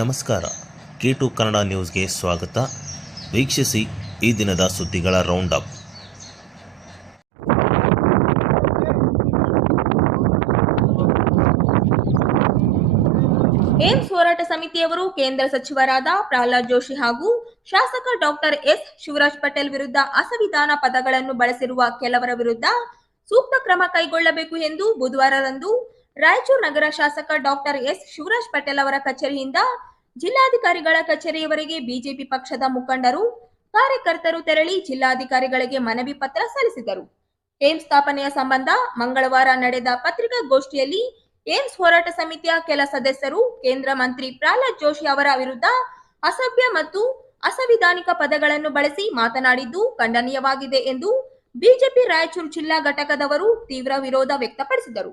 ನಮಸ್ಕಾರ. K to Kannada ನ್ಯೂಸ್ಗೆ ಸ್ವಾಗತ. ವೀಕ್ಷಿಸಿ ಈ ದಿನದ ಸುದ್ದಿಗಳ ರೌಂಡ್ ಅಪ್ ಏಮ್ಸ್ ಹೋರಾಟ ಸಮಿತಿಯವರು ಕೇಂದ್ರ ಸಚಿವರಾದ ಪ್ರಹ್ಲಾದ್ ಜೋಶಿ ಹಾಗೂ ಶಾಸಕ ಡಾಕ್ಟರ್ ಎಸ್ ಶಿವರಾಜ್ ಪಟೇಲ್ ವಿರುದ್ಧ ಅಸಂವಿಧಾನ ಪದಗಳನ್ನು ಬಳಸಿರುವ ಕೆಲವರ ವಿರುದ್ಧ ಸೂಕ್ತ ಕ್ರಮ ಕೈಗೊಳ್ಳಬೇಕು ಎಂದು ಬುಧವಾರರಂದು ರಾಯಚೂರು ನಗರ ಶಾಸಕ ಡಾಕ್ಟರ್ ಎಸ್ ಶಿವರಾಜ್ ಪಟೇಲ್ ಅವರ ಕಚೇರಿಯಿಂದ ಜಿಲ್ಲಾಧಿಕಾರಿಗಳ ಕಚೇರಿಯವರೆಗೆ ಬಿಜೆಪಿ ಪಕ್ಷದ ಮುಖಂಡರು, ಕಾರ್ಯಕರ್ತರು ತೆರಳಿ ಜಿಲ್ಲಾಧಿಕಾರಿಗಳಿಗೆ ಮನವಿ ಪತ್ರ ಸಲ್ಲಿಸಿದರು. ಏಮ್ಸ್ ಸ್ಥಾಪನೆಯ ಸಂಬಂಧ ಮಂಗಳವಾರ ನಡೆದ ಪತ್ರಿಕಾಗೋಷ್ಠಿಯಲ್ಲಿ ಏಮ್ಸ್ ಹೋರಾಟ ಸಮಿತಿಯ ಕೆಲ ಸದಸ್ಯರು, ಕೇಂದ್ರ ಮಂತ್ರಿ ಪ್ರಹ್ಲಾದ್ ಜೋಶಿ ಅವರ ವಿರುದ್ಧ ಅಸಭ್ಯ ಮತ್ತು ಅಸಂವಿಧಾನಿಕ ಪದಗಳನ್ನು ಬಳಸಿ ಮಾತನಾಡಿದ್ದು ಖಂಡನೀಯವಾಗಿದೆ ಎಂದು ಬಿಜೆಪಿ ರಾಯಚೂರು ಜಿಲ್ಲಾ ಘಟಕದವರು ತೀವ್ರ ವಿರೋಧ ವ್ಯಕ್ತಪಡಿಸಿದರು.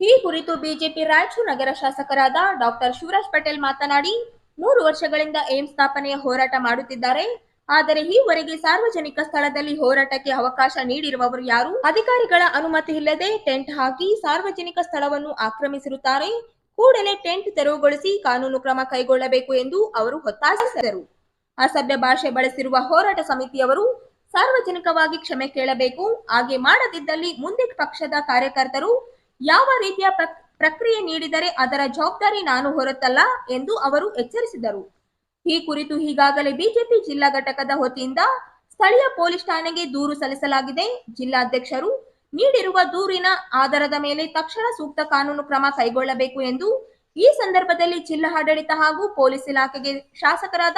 ಈ ಕುರಿತು ಬಿಜೆಪಿ ರಾಯಚೂರು ನಗರ ಶಾಸಕರಾದ ಡಾಕ್ಟರ್ ಶಿವರಾಜ್ ಪಟೇಲ್ ಮಾತನಾಡಿ ಮೂರು ವರ್ಷಗಳಿಂದ ಏಮ್ಸ್ ಸ್ಥಾಪನೆಯ ಹೋರಾಟ ಮಾಡುತ್ತಿದ್ದಾರೆ. ಆದರೆ ಈವರೆಗೆ ಸಾರ್ವಜನಿಕ ಸ್ಥಳದಲ್ಲಿ ಹೋರಾಟಕ್ಕೆ ಅವಕಾಶ ನೀಡಿರುವವರು ಯಾರು? ಅಧಿಕಾರಿಗಳ ಅನುಮತಿ ಇಲ್ಲದೆ ಟೆಂಟ್ ಹಾಕಿ ಸಾರ್ವಜನಿಕ ಸ್ಥಳವನ್ನು ಆಕ್ರಮಿಸಿರುತ್ತಾರೆ. ಕೂಡಲೇ ಟೆಂಟ್ ತೆರವುಗೊಳಿಸಿ ಕಾನೂನು ಕ್ರಮ ಕೈಗೊಳ್ಳಬೇಕು ಎಂದು ಅವರು ಒತ್ತಾಯಿಸಿದರು. ಅಸಭ್ಯ ಭಾಷೆ ಬಳಸಿರುವ ಹೋರಾಟ ಸಮಿತಿಯವರು ಸಾರ್ವಜನಿಕವಾಗಿ ಕ್ಷಮೆ ಕೇಳಬೇಕು. ಹಾಗೆ ಮಾಡದಿದ್ದಲ್ಲಿ ಮುಂದೆ ಪಕ್ಷದ ಕಾರ್ಯಕರ್ತರು ಯಾವ ರೀತಿಯ ಪ್ರಕ್- ಪ್ರಕ್ರಿಯೆ ನೀಡಿದರೆ ಅದರ ಜವಾಬ್ದಾರಿ ನಾನು ಹೊರತಲ್ಲ ಎಂದು ಅವರು ಎಚ್ಚರಿಸಿದರು. ಈ ಕುರಿತು ಈಗಾಗಲೇ ಬಿಜೆಪಿ ಜಿಲ್ಲಾ ಘಟಕದ ವತಿಯಿಂದ ಸ್ಥಳೀಯ ಪೊಲೀಸ್ ಠಾಣೆಗೆ ದೂರು ಸಲ್ಲಿಸಲಾಗಿದೆ. ಜಿಲ್ಲಾಧ್ಯಕ್ಷರು ನೀಡಿರುವ ದೂರಿನ ಆಧಾರದ ಮೇಲೆ ತಕ್ಷಣ ಸೂಕ್ತ ಕಾನೂನು ಕ್ರಮ ಕೈಗೊಳ್ಳಬೇಕು ಎಂದು ಈ ಸಂದರ್ಭದಲ್ಲಿ ಜಿಲ್ಲಾ ಆಡಳಿತ ಹಾಗೂ ಪೊಲೀಸ್ ಇಲಾಖೆಗೆ ಶಾಸಕರಾದ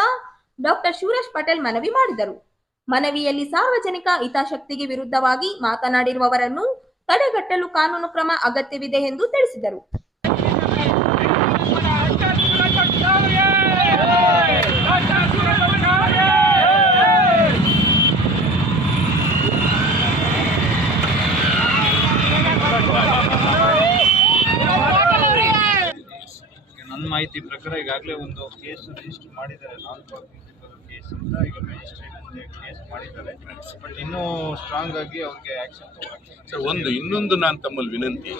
ಡಾಕ್ಟರ್ ಶಿವರಾಜ್ ಪಟೇಲ್ ಮನವಿ ಮಾಡಿದರು. ಮನವಿಯಲ್ಲಿ ಸಾರ್ವಜನಿಕ ಹಿತಾಸಕ್ತಿಗೆ ವಿರುದ್ಧವಾಗಿ ಮಾತನಾಡಿರುವವರನ್ನು ತಡೆಗಟ್ಟಲು ಕಾನೂನು ಕ್ರಮ ಅಗತ್ಯವಿದೆ ಎಂದು ತಿಳಿಸಿದರು. ನನ್ನ ಮಾಹಿತಿ ಪ್ರಕಾರ ಈಗಾಗಲೇ ಒಂದು ಕೇಸ್ ರಿಜಿಸ್ಟರ್ ಮಾಡಿದ್ದಾರೆ ನಾನ್ ಕೇಸ್ ಅಂತ ಈಗ ಮ್ಯಾಜಿಸ್ಟ್ರೇಟ್ ಮಾಡಿದ್ದಾರೆ. ಬಟ್ ಇನ್ನೂ ಸ್ಟ್ರಾಂಗ್ ಆಗಿ ಅವ್ರಿಗೆ ಆಕ್ಷನ್ ಸರ್ ಒಂದು ಇನ್ನೊಂದು ನಾನು ತಮ್ಮಲ್ಲಿ ವಿನಂತಿ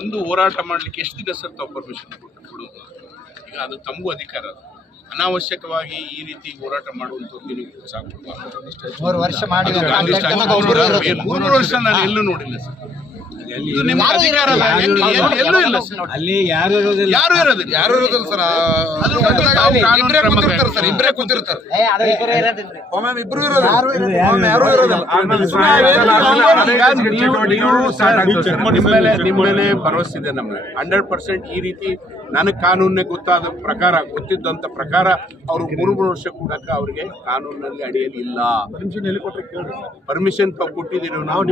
ಒಂದು ಹೋರಾಟ ಮಾಡಲಿಕ್ಕೆ ಎಷ್ಟು ದಿನ ಸರ್ ತಾವು ಪರ್ಮಿಷನ್ ಕೊಡೋದು? ಈಗ ಅದು ತಮ್ಮ ಅಧಿಕಾರ ಅದು. ಅನಾವಶ್ಯಕವಾಗಿ ಈ ರೀತಿ ಹೋರಾಟ ಮಾಡುವಂಥದ್ದು ನೀವು ಸಾಕು. ಮೂರು ವರ್ಷ ಮಾಡಿ ಮೂರು ವರ್ಷ ನಾನು ಎಲ್ಲೂ ನೋಡಿಲ್ಲ ಸರ್. ಅಲ್ಲ. ಎಲ್ಲೂ- ಎಲ್ಲೂ ಇಲ್ಲ ಸರ್. ಅಲ್ಲಿ ಯಾರು ಇರೋದಿಲ್ಲ? ಯಾರು ಇರೋದಿಲ್ಲ? ಯಾರು ಇರೋದಿಲ್ಲ ಸರ್? ಇಬ್ಬರೇ ಕೂತಿರ್ತಾರೆ ಸರ್ ಇಬ್ಬರೇ ಕೂತಿರ್ತಾರೆ. ಒಮ್ಮೆ ಇಬ್ರು ಇರೋದಿಲ್ಲ. ಒಮ್ಮೆ ಯಾರು ಇರೋದಿಲ್ಲ? ನಿಮ್ಮ ಮೇಲೆ ನಿಮ್ಮ ಮೇಲೆ ಭರವಸೆ ಇದೆ ನಮಗೆ ಹಂಡ್ರೆಡ್ ಪರ್ಸೆಂಟ್ ಈ ರೀತಿ ನನಗೆ ಕಾನೂನೇ ಗೊತ್ತಾದ ಪ್ರಕಾರ ಗೊತ್ತಿದ್ದಂಥ ಪ್ರಕಾರ ಅವರು ಮೂರು ಮೂರು ವರ್ಷ ಕೂಡಕ್ಕೆ ಅವರಿಗೆ ಕಾನೂನಲ್ಲಿ ಅಡಿಯಲ್ಲಿ ಇಲ್ಲ ಪರ್ಮಿಷನ್ ಕೊಟ್ಟಿದ್ದೀರಿ ನಾವು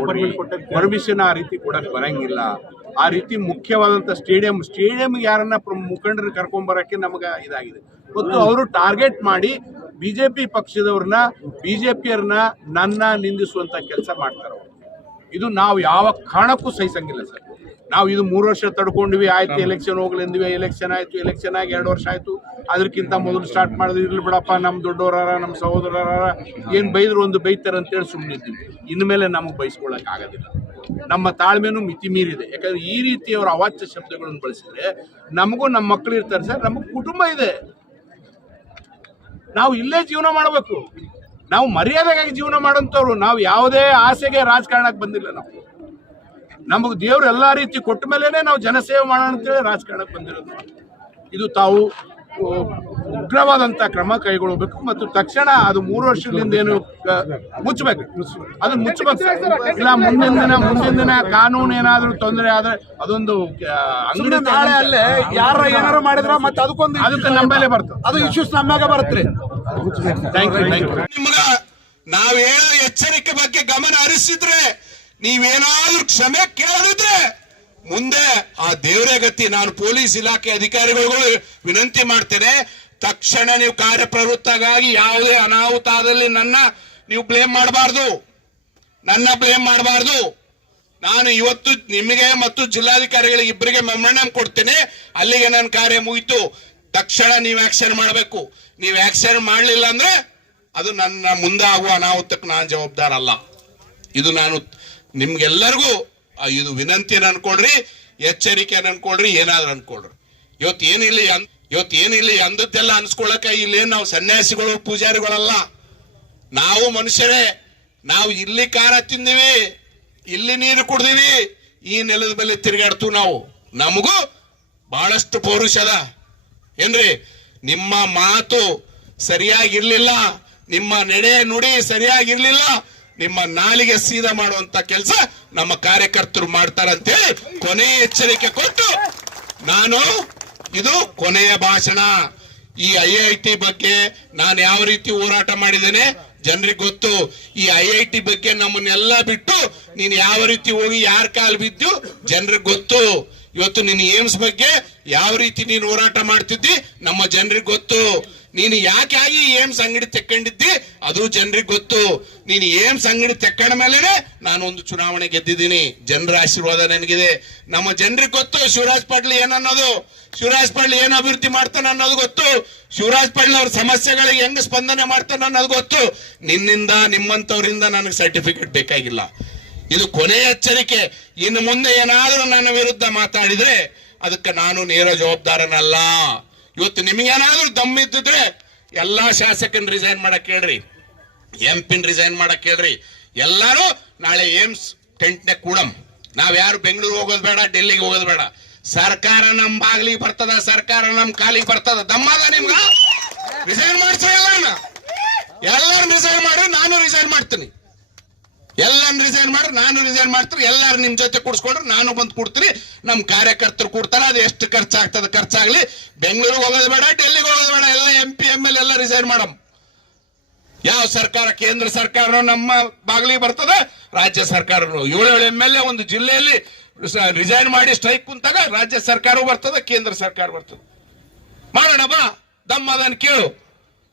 ಪರ್ಮಿಷನ್ ಆ ರೀತಿ ಕೊಡಕ್ಕೆ ಬರಂಗಿಲ್ಲ. ಆ ರೀತಿ ಮುಖ್ಯವಾದಂತ ಸ್ಟೇಡಿಯಂ ಸ್ಟೇಡಿಯಂ ಯಾರನ್ನ ಮುಖಂಡರು ಕರ್ಕೊಂಡ್ ಬರಕ್ಕೆ ನಮಗ ಇದಾಗಿದೆ. ಮತ್ತು ಅವರು ಟಾರ್ಗೆಟ್ ಮಾಡಿ ಬಿಜೆಪಿ ಪಕ್ಷದವ್ರನ್ನ ಬಿಜೆಪಿಯವ್ರನ್ನ ನನ್ನ ನಿಂದಿಸುವಂತ ಕೆಲಸ ಮಾಡ್ತಾರೆ ಅವ್ರು. ಇದು ನಾವು ಯಾವ ಕಾರಣಕ್ಕೂ ಸಹಿಸಂಗಿಲ್ಲ ಸರ್. ನಾವು ಇದು ಮೂರು ವರ್ಷ ತಡ್ಕೊಂಡ್ವಿ ಆಯ್ತು ಎಲೆಕ್ಷನ್ ಹೋಗ್ಲೆಂದ್ವಿ ಎಲೆಕ್ಷನ್ ಆಯ್ತು ಎಲೆಕ್ಷನ್ ಆಗಿ ಎರಡು ವರ್ಷ ಆಯ್ತು. ಅದಕ್ಕಿಂತ ಮೊದಲು ಸ್ಟಾರ್ಟ್ ಮಾಡಿದ್ರು ಇರ್ಲಿ ಬಿಡಪ್ಪ ನಮ್ಮ ದೊಡ್ಡವರಾರ ನಮ್ಮ ಸಹೋದರರ ಏನು ಬೈದ್ರು ಒಂದು ಬೈತಾರೆ ಅಂತೇಳಿ ಸುಮ್ಮನಿದ್ವಿ ಇನ್ಮೇಲೆ ನಮ್ಗೆ ಬೈಸ್ಕೊಳ್ಳೋಕೆ ಆಗೋದಿಲ್ಲ. ನಮ್ಮ ತಾಳ್ಮೆನೂ ಮಿತಿ ಮೀರಿದೆ. ಯಾಕಂದ್ರೆ ಈ ರೀತಿ ಅವರ ಅವಾಚ್ಯ ಶಬ್ದಗಳನ್ನು ಬಳಸಿದ್ರೆ ನಮಗೂ ನಮ್ಮ ಮಕ್ಕಳು ಇರ್ತಾರೆ ಸರ್ ನಮಗೆ ಕುಟುಂಬ ಇದೆ. ನಾವು ಇಲ್ಲೇ ಜೀವನ ಮಾಡಬೇಕು. ನಾವು ಮರ್ಯಾದೆಗಾಗಿ ಜೀವನ ಮಾಡೋಂಥವ್ರು ನಾವು ಯಾವುದೇ ಆಸೆಗೆ ರಾಜಕಾರಣಕ್ಕೆ ಬಂದಿಲ್ಲ ನಾವು. ನಮಗೆ ದೇವ್ರು ಎಲ್ಲಾ ರೀತಿ ಕೊಟ್ಟ ಮೇಲೇನೆ ನಾವು ಜನಸೇವೆ ಮಾಡೋಣ ಅಂತೇಳಿ ರಾಜಕಾರಣಕ್ಕೆ ಬಂದಿರೋದು. ಇದು ತಾವು ಉಗ್ರವಾದಂತ ಉಗ್ರವಾದಂಥ ಕ್ರಮ ಕೈಗೊಳ್ಳಬೇಕು ಮತ್ತು ತಕ್ಷಣ ಅದು ಮೂರು ವರ್ಷದಿಂದ ಏನು ಮುಚ್ಚಬೇಕು. ಅದನ್ನ ಮುಚ್ಚಬೇಕು. ಇಲ್ಲ ಮುಂದಿನ ದಿನ ಮುಂದಿನ ದಿನ ಕಾನೂನು ಏನಾದರೂ ತೊಂದರೆ ಆದ್ರೆ ಅದೊಂದು ಅಂಗಡಿ ಅಲ್ಲೇ ಯಾರ ಏನಾರು ಮಾಡಿದ್ರ ಮತ್ತೆ ಅದಕ್ಕೊಂದು ಅದಕ್ಕೆ ನಮ್ಮಲ್ಲೇ ಬರ್ತದೆ. ಅದು ಇಶ್ಯೂಸ್ ನಮ್ಮಾಗ ಬರುತ್ತೆ. ಥ್ಯಾಂಕ್ ಯು ಥ್ಯಾಂಕ್ ಯು ನಿಮ್ಗ ನಾವ್ ಹೇಳೋ ಎಚ್ಚರಿಕೆ ಬಗ್ಗೆ ಗಮನ ಹರಿಸಿದ್ರೆ ನೀವೇನಾದ್ರೂ ಕ್ಷಮೆ ಕೇಳದಿದ್ರೆ ಮುಂದೆ ಆ ದೇವರೇ ಗತಿ ನಾನು ಪೊಲೀಸ್ ಇಲಾಖೆ ಅಧಿಕಾರಿಗಳು ವಿನಂತಿ ಮಾಡ್ತೇನೆ. ತಕ್ಷಣ ನೀವು ಕಾರ್ಯಪ್ರವೃತ್ತಗಾಗಿ ಯಾವುದೇ ಅನಾಹುತ ಆದಲ್ಲಿ ನನ್ನ ನೀವು ಬ್ಲೇಮ್ ಮಾಡಬಾರ್ದು. ನನ್ನ ಬ್ಲೇಮ್ ಮಾಡಬಾರ್ದು. ನಾನು ಇವತ್ತು ನಿಮಗೆ ಮತ್ತು ಜಿಲ್ಲಾಧಿಕಾರಿಗಳಿಗೆ ಇಬ್ಬರಿಗೆ ಮೆಮೊರಂಡಮ್ ಕೊಡ್ತೇನೆ. ಅಲ್ಲಿಗೆ ನನ್ನ ಕಾರ್ಯ ಮುಗಿತು. ತಕ್ಷಣ ನೀವು ಆಕ್ಷನ್ ಮಾಡಬೇಕು. ನೀವು ಆಕ್ಷನ್ ಮಾಡಲಿಲ್ಲ ಅಂದ್ರೆ ಅದು ನನ್ನ ಮುಂದೆ ಆಗುವ ಅನಾಹುತಕ್ಕೆ ನಾನು ಜವಾಬ್ದಾರ ಅಲ್ಲ ಇದು ನಾನು ನಿಮ್ಗೆಲ್ಲರಿಗೂ ಇದು ವಿನಂತಿನ ಅನ್ಕೊಳ್ರಿ ಎಚ್ಚರಿಕೆನ ಅನ್ಕೊಳ್ರಿ, ಏನಾದ್ರು ಅನ್ಕೊಳ್ರಿ. ಇವತ್ತು ಏನಿಲ್ಲ ಇವತ್ ಇವತ್ತು ಏನಿಲ್ಲ ಅಂದದ್ದೆಲ್ಲ ಅನ್ಸ್ಕೊಳಕ ಇಲ್ಲೇನು ನಾವು ಸನ್ಯಾಸಿಗಳು, ಪೂಜಾರಿಗಳಲ್ಲ. ನಾವು ಮನುಷ್ಯರೇ, ನಾವು ಇಲ್ಲಿ ಖಾರ ತಿಂದಿವಿ, ಇಲ್ಲಿ ನೀರು ಕುಡ್ದಿವಿ, ಈ ನೆಲದ ಮೇಲೆ ತಿರುಗಾಡ್ತು ನಾವು. ನಮಗೂ ಬಹಳಷ್ಟು ಪೌರುಷದ ಏನ್ರಿ, ನಿಮ್ಮ ಮಾತು ಸರಿಯಾಗಿರ್ಲಿಲ್ಲ, ನಿಮ್ಮ ನಡೆ ನುಡಿ ಸರಿಯಾಗಿರ್ಲಿಲ್ಲ ನಿಮ್ಮ ನಾಲಿಗೆ ಸೀದಾ ಮಾಡುವಂತ ಕೆಲಸ ನಮ್ಮ ಕಾರ್ಯಕರ್ತರು ಮಾಡ್ತಾರಂತೇಳಿ ಕೊನೆಯ ಎಚ್ಚರಿಕೆ ಕೊಟ್ಟು ನಾನು ಇದು ಕೊನೆಯ ಭಾಷಣ. ಈ ಐ ಐ ಟಿ ಬಗ್ಗೆ ನಾನು ಯಾವ ರೀತಿ ಹೋರಾಟ ಮಾಡಿದ್ದೇನೆ ಜನರಿಗೆ ಗೊತ್ತು. ಈ ಐ ಐ ಟಿ ಬಗ್ಗೆ ನಮ್ಮನ್ನೆಲ್ಲ ಬಿಟ್ಟು ನೀನು ಯಾವ ರೀತಿ ಹೋಗಿ ಯಾರ ಕಾಲ್ ಬಿದ್ದು ಜನರಿಗೆ ಗೊತ್ತು. ಇವತ್ತು ನಿನ್ನ ಏಮ್ಸ್ ಬಗ್ಗೆ ಯಾವ ರೀತಿ ನೀನು ಹೋರಾಟ ಮಾಡ್ತಿದ್ದಿ ನಮ್ಮ ಜನರಿಗೆ ಗೊತ್ತು. ನೀನು ಯಾಕೆ ಆಗಿ ಏಮ್ಸ್ ಅಂಗಡಿ ತೆಕ್ಕೊಂಡಿದ್ದಿ? ಅದು ಜನರಿಗೆ ಗೊತ್ತು. ನೀನು ಏಮ್ಸ್ ಸಂಗಡಿ ತೆಕ್ಕೊಂಡ ಮೇಲೆನೆ ನಾನು ಒಂದು ಚುನಾವಣೆ ಗೆದ್ದಿದ್ದೀನಿ. ಜನರ ಆಶೀರ್ವಾದ ನನಗಿದೆ. ನಮ್ಮ ಜನರಿಗೆ ಗೊತ್ತು ಶಿವರಾಜ್ ಪಾಟೀಲ್ ಏನನ್ನೋದು. ಶಿವರಾಜ್ ಪಾಟೀಲ್ ಏನು ಅಭಿವೃದ್ಧಿ ಮಾಡ್ತಾನೆ ಅನ್ನೋದು ಗೊತ್ತು. ಶಿವರಾಜ್ ಪಾಟೀಲ್ ಅವ್ರ ಸಮಸ್ಯೆಗಳಿಗೆ ಹೆಂಗ್ ಸ್ಪಂದನೆ ಮಾಡ್ತಾನೆ ಅನ್ನೋದು ಗೊತ್ತು. ನಿನ್ನಿಂದ, ನಿಮ್ಮಂತವರಿಂದ ನನಗೆ ಸರ್ಟಿಫಿಕೇಟ್ ಬೇಕಾಗಿಲ್ಲ. ಇದು ಕೊನೆಯ ಎಚ್ಚರಿಕೆ. ಇನ್ನು ಮುಂದೆ ಏನಾದರೂ ನನ್ನ ವಿರುದ್ಧ ಮಾತಾಡಿದ್ರೆ ಅದಕ್ಕೆ ನಾನು ನೇರ ಜವಾಬ್ದಾರನಲ್ಲ. ಇವತ್ತು ನಿಮಗೇನಾದ್ರೂ ದಮ್ಮಿದ್ದಿದ್ರೆ ಎಲ್ಲಾ ಶಾಸಕನ್ ರಿಸೈನ್ ಮಾಡಕ್ ಹೇಳ್ರಿ. ಎಂ ಪಿನ್ ರಿಸೈನ್ ಮಾಡಕ್ ಹೇಳ್ರಿ. ಎಲ್ಲಾರು ನಾಳೆ ಏಮ್ಸ್ ಟೆಂಟ್ನೆ ಕೂಡಮ್ ನಾವ್ ಯಾರು ಬೆಂಗಳೂರು ಹೋಗೋದು ಬೇಡ, ಡೆಲ್ಲಿಗೆ ಹೋಗೋದು ಬೇಡ. ಸರ್ಕಾರ ನಮ್ ಬಾಗ್ಲಿಗೆ ಬರ್ತದ, ಸರ್ಕಾರ ನಮ್ ಕಾಲಿಗೆ ಬರ್ತದ. ದಮ್ಮದ ನಿಮ್ಗ? ರಿಸೈನ್ ಮಾಡ್ತೀವಿ ಎಲ್ಲಾರನ್ನ ಎಲ್ಲಾರು ರಿಸೈನ್ ಮಾಡಿ, ನಾನು ರಿಸೈನ್ ಮಾಡ್ತೀನಿ. ಎಲ್ಲಾನು ರಿಸೈನ್ ಮಾಡ್ರಿ, ನಾನು ರಿಸೈನ್ ಮಾಡ್ತೀರಿ ಎಲ್ಲಾರು ನಿಮ್ ಜೊತೆ ಕೂಡಿಸ್ಕೊಂಡ್ರೆ, ನಾನು ಬಂದು ಕೊಡ್ತೀರಿ ನಮ್ಮ ಕಾರ್ಯಕರ್ತರು ಕೊಡ್ತಾರೆ, ಅದು ಎಷ್ಟು ಖರ್ಚಾಗ್ತದೆ, ಖರ್ಚಾಗ್ಲಿ. ಬೆಂಗಳೂರಿಗೆ ಹೋಗೋದು ಬೇಡ, ಡೆಲ್ಲಿಗೆ ಹೋಗೋದು ಬೇಡ, ಎಲ್ಲ ಎಂ ಪಿ ಎಂ ಎಲ್ ಎಲ್ಲ ರಿಸೈನ್ ಮಾಡಮ್. ಯಾವ ಸರ್ಕಾರ, ಕೇಂದ್ರ ಸರ್ಕಾರ ನಮ್ಮ ಬಾಗಿಲಿಗೆ ಬರ್ತದೆ, ರಾಜ್ಯ ಸರ್ಕಾರನು. ಏಳೇಳು ಎಂ ಎಲ್ ಎ ಒಂದು ಜಿಲ್ಲೆಯಲ್ಲಿ ರಿಸೈನ್ ಮಾಡಿ ಸ್ಟ್ರೈಕ್ ಕುಂತಾಗ ರಾಜ್ಯ ಸರ್ಕಾರ ಬರ್ತದೆ, ಕೇಂದ್ರ ಸರ್ಕಾರ ಬರ್ತದೆ. ಮಾಡೋಣ ಬಾ ದಮ್ಮದನ್ ಕೇಳು.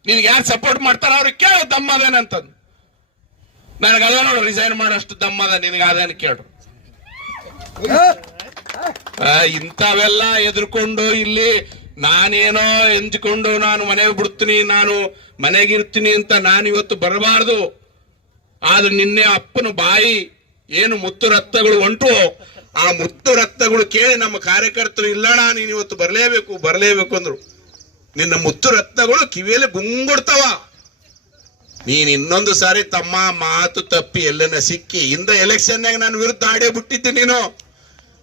ನಿನ್ಗೆ ಯಾರು ಸಪೋರ್ಟ್ ಮಾಡ್ತಾರ ಅವ್ರಿಗೆ ಕೇಳು ದಮ್ಮದೇನಂತಂದು ನನಗೆ ಅದ ನೋಡು ರಿಸೈನ್ ಮಾಡೋಷ್ಟು ದಮ್ಮದ ನಿನಗೆ ಅದೇನು ಕೇಳು. ಆ, ಇಂಥವೆಲ್ಲ ಎದುರ್ಕೊಂಡು ಇಲ್ಲಿ ನಾನೇನೋ ಎಂಜಿಕೊಂಡು ನಾನು ಮನೆಗೆ ಬಿಡ್ತೀನಿ ನಾನು ಮನೆಗಿರ್ತೀನಿ ಅಂತ ನಾನು ಇವತ್ತು ಬರಬಾರ್ದು. ಆದ್ರೆ ನಿನ್ನೆ ಅಪ್ಪನ ಬಾಯಿ ಏನು ಮುತ್ತು ರಕ್ತಗಳು ಹೊಂಟು ಆ ಮುತ್ತು ರಕ್ತಗಳು ಕೇಳಿ ನಮ್ಮ ಕಾರ್ಯಕರ್ತರು ಇಲ್ಲಣ ನೀನು ಇವತ್ತು ಬರಲೇಬೇಕು ಬರಲೇಬೇಕು ಅಂದ್ರು. ನಿನ್ನ ಮುತ್ತು ರಕ್ತಗಳು ಕಿವಿಯಲ್ಲಿ ಗುಂಗುಡ್ತಾವ. ನೀನ್ ಇನ್ನೊಂದು ಸಾರಿ ತಮ್ಮ ಮಾತು ತಪ್ಪಿ ಎಲ್ಲನ ಸಿಕ್ಕಿ ಇಂದ ಎಲೆಕ್ಷನ್ನಾಗ ನಾನು ವಿರುದ್ಧ ಆಡೇ ಬಿಟ್ಟಿದ್ದೆ ನೀನು.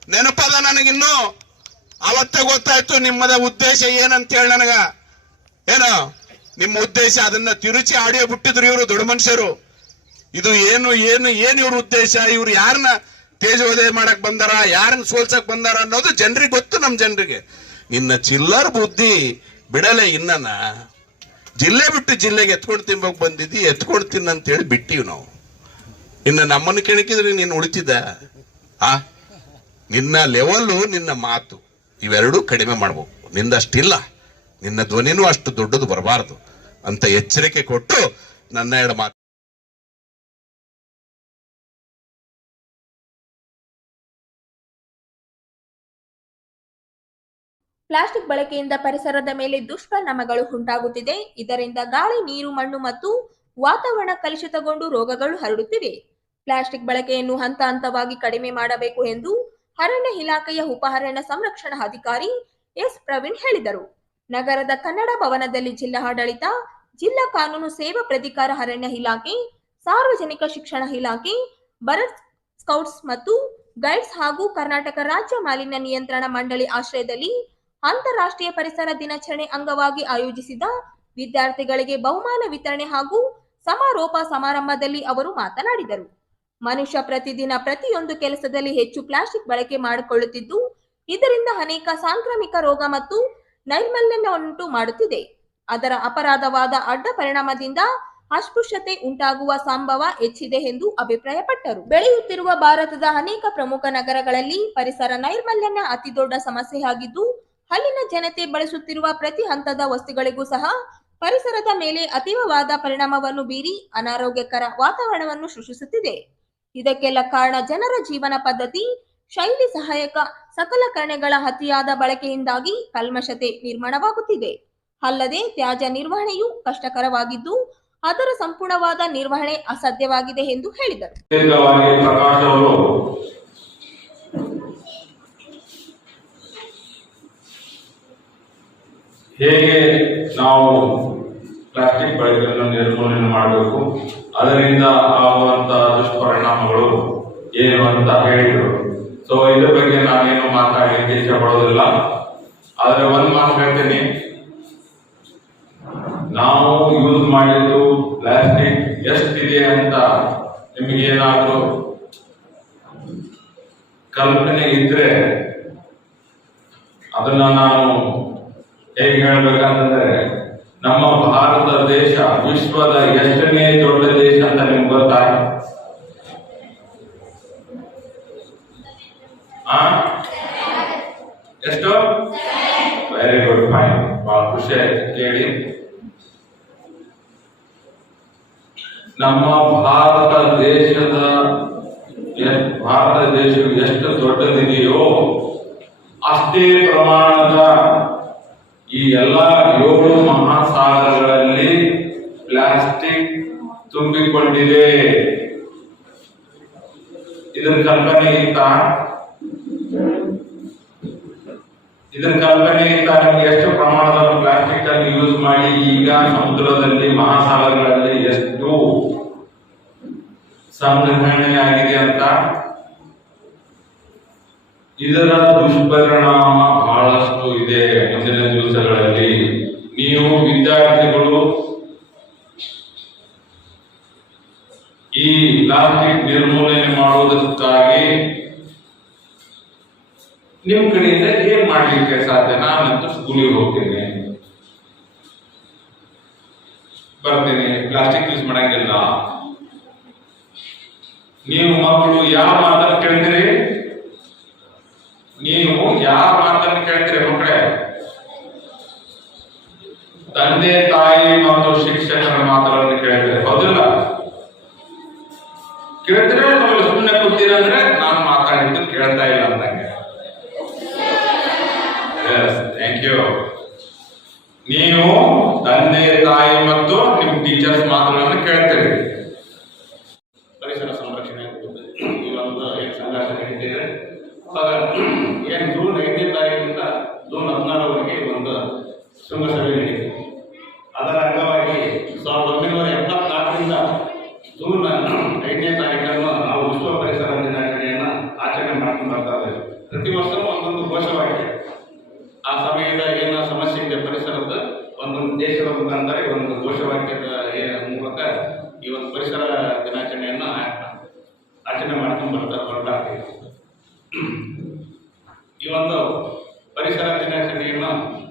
ನೆನಪದ ನನಗಿನ್ನು? ಅವತ್ತೇ ಗೊತ್ತಾಯ್ತು ನಿಮ್ಮದ ಉದ್ದೇಶ ಏನಂತ ಹೇಳಿ ನನಗ. ಏನು? ನಿಮ್ಮ ಉದ್ದೇಶ ಅದನ್ನ ತಿರುಚಿ ಆಡಿಯೋ ಬಿಟ್ಟಿದ್ರು ಇವರು ದೊಡ್ಡ ಮನುಷ್ಯರು. ಇದು ಏನು ಏನು ಏನು ಇವ್ರ ಉದ್ದೇಶ? ಇವ್ರು ಯಾರನ್ನ ತೇಜೋದಯ ಮಾಡಕ್ ಬಂದಾರ ಯಾರನ್ನ ಸೋಲ್ಸಕ್ ಬಂದಾರ ಅನ್ನೋದು ಜನರಿಗೆ ಗೊತ್ತು ನಮ್ಮ ಜನರಿಗೆ. ನಿನ್ನ ಚಿಲ್ಲರ್ ಬುದ್ಧಿ ಬಿಡಲೆ ಇನ್ನನ? ಜಿಲ್ಲೆ ಬಿಟ್ಟು ಜಿಲ್ಲೆಗೆ ಎತ್ಕೊಂಡು ತಿನ್ಬೇಕು ಬಂದಿದ್ದಿ, ಎತ್ಕೊಂಡು ತಿನ್ನಂತ ಹೇಳಿ ಬಿಟ್ಟಿವ್ ನಾವು. ಇನ್ನು ನಮ್ಮನ್ನು ಕೆಣಕಿದ್ರೆ ನೀನು ಉಳಿತಿದ್ದ? ಆ? ನಿನ್ನ ಲೆವೆಲ್ಲು ನಿನ್ನ ಮಾತು. ಇವೆರಡೂ ಕಡಿಮೆ ಮಾಡ್ಬೇಕು. ನಿಂದಷ್ಟಿಲ್ಲ. ನಿನ್ನ ಧ್ವನಿನೂ ಅಷ್ಟು ದೊಡ್ಡದು ಬರಬಾರದು ಅಂತ ಎಚ್ಚರಿಕೆ ಕೊಟ್ಟು ನನ್ನ ಎರಡು ಮಾತು ಪ್ಲಾಸ್ಟಿಕ್ ಬಳಕೆಯಿಂದ ಪರಿಸರದ ಮೇಲೆ ದುಷ್ಪರಿಣಾಮಗಳು ಉಂಟಾಗುತ್ತಿದೆ. ಇದರಿಂದ ಗಾಳಿ, ನೀರು, ಮಣ್ಣು ಮತ್ತು ವಾತಾವರಣ ಕಲುಷಿತಗೊಂಡು ರೋಗಗಳು ಹರಡುತ್ತಿವೆ. ಪ್ಲಾಸ್ಟಿಕ್ ಬಳಕೆಯನ್ನು ಹಂತ ಹಂತವಾಗಿ ಕಡಿಮೆ ಮಾಡಬೇಕು ಎಂದು ಅರಣ್ಯ ಇಲಾಖೆಯ ಉಪಹರಣ್ಯ ಸಂರಕ್ಷಣಾ ಅಧಿಕಾರಿ ಎಸ್. ಪ್ರವೀಣ್ ಹೇಳಿದರು. ನಗರದ ಕನ್ನಡ ಭವನದಲ್ಲಿ ಜಿಲ್ಲಾ ಆಡಳಿತ ಜಿಲ್ಲಾ ಕಾನೂನು ಸೇವಾ ಪ್ರಾಧಿಕಾರ ಅರಣ್ಯ ಇಲಾಖೆ, ಸಾರ್ವಜನಿಕ ಶಿಕ್ಷಣ ಇಲಾಖೆ, ಭರತ್ ಸ್ಕೌಟ್ಸ್ ಮತ್ತು ಗೈಡ್ಸ್ ಹಾಗೂ ಕರ್ನಾಟಕ ರಾಜ್ಯ ಮಾಲಿನ್ಯ ನಿಯಂತ್ರಣ ಮಂಡಳಿ ಆಶ್ರಯದಲ್ಲಿ ಅಂತಾರಾಷ್ಟ್ರೀಯ ಪರಿಸರ ದಿನಾಚರಣೆ ಅಂಗವಾಗಿ ಆಯೋಜಿಸಿದ ವಿದ್ಯಾರ್ಥಿಗಳಿಗೆ ಬಹುಮಾನ ವಿತರಣೆ ಹಾಗೂ ಸಮಾರೋಪ ಸಮಾರಂಭದಲ್ಲಿ ಅವರು ಮಾತನಾಡಿದರು. ಮನುಷ್ಯ ಪ್ರತಿದಿನ ಪ್ರತಿಯೊಂದು ಕೆಲಸದಲ್ಲಿ ಹೆಚ್ಚು ಪ್ಲಾಸ್ಟಿಕ್ ಬಳಕೆ ಮಾಡಿಕೊಳ್ಳುತ್ತಿದ್ದು, ಇದರಿಂದ ಅನೇಕ ಸಾಂಕ್ರಾಮಿಕ ರೋಗ ಮತ್ತು ನೈರ್ಮಲ್ಯವನ್ನುಂಟು ಮಾಡುತ್ತಿದೆ. ಅದರ ಅಪರಾಧವಾದ ಅಡ್ಡ ಪರಿಣಾಮದಿಂದ ಅಸ್ಪೃಶ್ಯತೆ ಉಂಟಾಗುವ ಸಂಭವ ಹೆಚ್ಚಿದೆ ಎಂದು ಅಭಿಪ್ರಾಯಪಟ್ಟರು. ಬೆಳೆಯುತ್ತಿರುವ ಭಾರತದ ಅನೇಕ ಪ್ರಮುಖ ನಗರಗಳಲ್ಲಿ ಪರಿಸರ ನೈರ್ಮಲ್ಯ ಅತಿದೊಡ್ಡ ಸಮಸ್ಯೆಯಾಗಿದ್ದು ಅಲ್ಲಿನ ಜನತೆ ಬಳಸುತ್ತಿರುವ ಪ್ರತಿ ಹಂತದ ವಸ್ತುಗಳಿಗೂ ಸಹ ಪರಿಸರದ ಮೇಲೆ ಅತೀವವಾದ ಪರಿಣಾಮವನ್ನು ಬೀರಿ ಅನಾರೋಗ್ಯಕರ ವಾತಾವರಣವನ್ನು ಸೃಷ್ಟಿಸುತ್ತಿದೆ. ಇದಕ್ಕೆಲ್ಲ ಕಾರಣ ಜನರ ಜೀವನ ಪದ್ಧತಿ, ಶೈಲಿ ಸಹಾಯಕ ಸಕಲಕರಣೆಗಳ ಅತಿಯಾದ ಬಳಕೆಯಿಂದಾಗಿ ಕಲ್ಮಶತೆ ನಿರ್ಮಾಣವಾಗುತ್ತಿದೆ. ಅಲ್ಲದೆ ತ್ಯಾಜ್ಯ ನಿರ್ವಹಣೆಯು ಕಷ್ಟಕರವಾಗಿದ್ದು, ಅದರ ಸಂಪೂರ್ಣವಾದ ನಿರ್ವಹಣೆ ಅಸಾಧ್ಯವಾಗಿದೆ ಎಂದು ಹೇಳಿದರು. ಹೇಗೆ ನಾವು ಪ್ಲಾಸ್ಟಿಕ್ ಬಳಕೆಯನ್ನು ನಿರ್ಮೂಲನೆ ಮಾಡಬೇಕು? ಅದರಿಂದ ಆಗುವಂತಹ ದುಷ್ಪರಿಣಾಮಗಳು ಏನು ಅಂತ ಹೇಳಿದರು. ಸೊ ಇದ್ರ ಬಗ್ಗೆ ನಾನೇನು ಮಾತಾಡಲಿಕ್ಕೆ ಇಷ್ಟ ಪಡೋದಿಲ್ಲ ಆದರೆ ಒಂದ್ ಮಾತು ಹೇಳ್ತೀನಿ. ನಾವು ಯೂಸ್ ಮಾಡಿದ್ದು ಪ್ಲಾಸ್ಟಿಕ್ ಎಷ್ಟಿದೆ ಅಂತ ನಿಮಗೇನಾದ್ರೂ ಕಲ್ಪನೆ ಇದ್ರೆ ಅದನ್ನ ನಾನು ಹೇಗೆ ಹೇಳ್ಬೇಕಂತಂದ್ರೆ, ನಮ್ಮ ಭಾರತ ದೇಶ ವಿಶ್ವದ ಎಷ್ಟನೇ ದೊಡ್ಡ ದೇಶ ಅಂತ ನಿಮ್ಗೆ ಗೊತ್ತಾ? ಎಷ್ಟು? ವೆರಿ ಗುಡ್ ಫೈನ್ ಬಹಳ ಖುಷಿ ಆಯ್ತು ಕೇಳಿ. ನಮ್ಮ ಭಾರತ ದೇಶದ ಭಾರತ ದೇಶ ಎಷ್ಟು ದೊಡ್ಡದಿದೆಯೋ, ಅಷ್ಟೇ ಪ್ರಮಾಣದ ಈ ಎಲ್ಲ ಏಳು ಮಹಾಸಾಗರಗಳಲ್ಲಿ ಪ್ಲಾಸ್ಟಿಕ್ ತುಂಬಿಕೊಂಡಿದೆ. ಇದರ ಕಲ್ಪನೆ ಇತ್ತ? ಇದರ ಕಲ್ಪನೆ ಇತ್ತ? ನಿಮ್ಗೆ ಎಷ್ಟು ಪ್ರಮಾಣದ ಪ್ಲಾಸ್ಟಿಕ್ ಅನ್ನು ಯೂಸ್ ಮಾಡಿ ಈಗ ಸಮುದ್ರದಲ್ಲಿ, ಮಹಾಸಾಗರಗಳಲ್ಲಿ ಎಷ್ಟು ಸಂಗ್ರಹಣೆ ಆಗಿದೆ ಅಂತ? ಇದರ ದುಷ್ಪರಿಣಾಮ ಬಹಳಷ್ಟು ಇದೆ ಮುಂದಿನ ದಿವಸಗಳಲ್ಲಿ. ನೀವು ವಿದ್ಯಾರ್ಥಿಗಳು, ಈ ಪ್ಲಾಸ್ಟಿಕ್ ನಿರ್ಮೂಲನೆ ಮಾಡುವುದಕ್ಕಾಗಿ ನಿಮ್ ಕಡೆಯಿಂದ ಏನ್ ಮಾಡ್ಲಿಕ್ಕೆ ಸಾಧ್ಯ? ನಾನಂತೂ ಸ್ಕೂಲಿಗೆ ಹೋಗ್ತೇನೆ. ಬರ್ತೇನೆ. ಪ್ಲಾಸ್ಟಿಕ್ ಯೂಸ್ ಮಾಡಂಗಿಲ್ಲ. ನೀವು ಮಕ್ಕಳು ಯಾವ ಮಾತನ್ನು ಕೇಳ್ತೀರಿ ನೀವು ಯಾವ ಮಾತನ್ನು ಕೇಳ್ತೀರಿ ಮಕ್ಕಳೇ? ತಂದೆ, ತಾಯಿ ಮತ್ತು ಶಿಕ್ಷಕರ ಮಾತುಗಳನ್ನು ಕೇಳ್ತೀರಿ. ಹೌದಿಲ್ಲ? ಕೇಳ್ತೀರ ನಮಗೆ ಸುಮ್ಮನೆ ಕೂತೀರಂದ್ರೆ ನಾನು ಮಾತಾಡಿದ್ದು ಕೇಳ್ತಾ ಇಲ್ಲ ಅಂದಂಗೆ? ಥ್ಯಾಂಕ್ ಯು ನೀವು ತಂದೆ, ತಾಯಿ ಮತ್ತು ನಿಮ್ ಟೀಚರ್ಸ್ ಮಾತುಗಳನ್ನು ಕೇಳ್ತೀರಿ. ಪರಿಸರ ಸಂರಕ್ಷಣೆ ಒಂದು ಸಂಘರ್ಷ ಏನು ಜೂನ್ ಐದನೇ ತಾರೀಕಿನಿಂದ ಜೂನ್ ಹದಿನಾರವರೆಗೆ ಒಂದು ಶೃಂಗಸಭೆ ನಡೀತು ಅದರ ಅಂಗವಾಗಿ ಸಾವಿರದ ಒಂಬೈನೂರ ಎಪ್ಪತ್ನಾಲ್ಕರಿಂದ ಜೂನ್ ಐದನೇ ತಾರೀಕನ್ನು ನಾವು ವಿಶ್ವ ಪರಿಸರ ದಿನಾಚರಣೆಯನ್ನು ಆಚರಣೆ ಮಾಡ್ಕೊಂಡು ಬರ್ತಾ ಇದ್ದೇವೆ ಪ್ರತಿ ವರ್ಷವೂ ಒಂದೊಂದು ಘೋಷವಾಗಿದೆ ಆ ಸಮಯದ ಏನು ಸಮಸ್ಯೆ ಇದೆ ಪರಿಸರದ ಒಂದೊಂದು ದೇಶದ ಮುಖಾಂತರ ಈ ಒಂದು ಘೋಷವಾಕ್ಯದ ಏ- ಮೂಲಕ ಈ ಒಂದು ಪರಿಸರ ದಿನಾಚರಣೆಯನ್ನು ಆ- ಆಚರಣೆ ಮಾಡ್ಕೊಂಡು ಬರ್ತಾ ಬರ್ತಾ ಇದ್ದೀವಿ. ಈ ಒಂದು ಪರಿಸರ ದಿನಾಚರಣೆಯನ್ನು